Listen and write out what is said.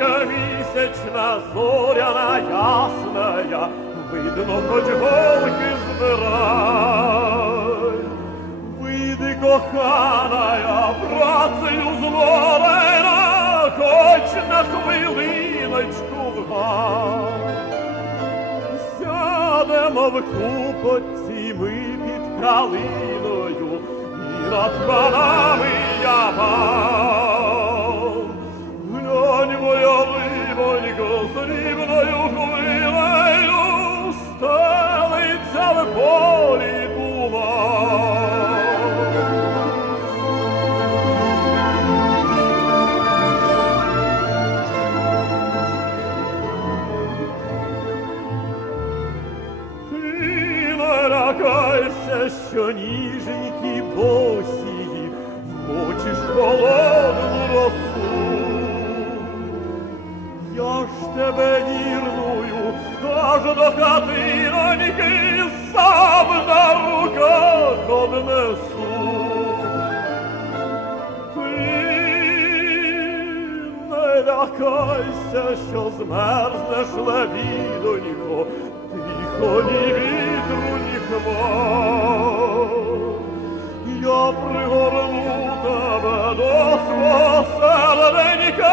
Як місячна зоряна ясная, видно хоч голки збирай. Вийди, коханая, працею зморена, хоч на хвилиночку вгай. Сядемо в купоці ми під калиною і над бананом Не лякайся, що ніженькі босі, хочеш холодну росу. Я ж тебе вірную, аж до хатиноньки сам на руках однесу. Ти не лякайся, що змерзнеш лебідонько, то ні вітру, ні. Я пригорну тебе до свого серденька,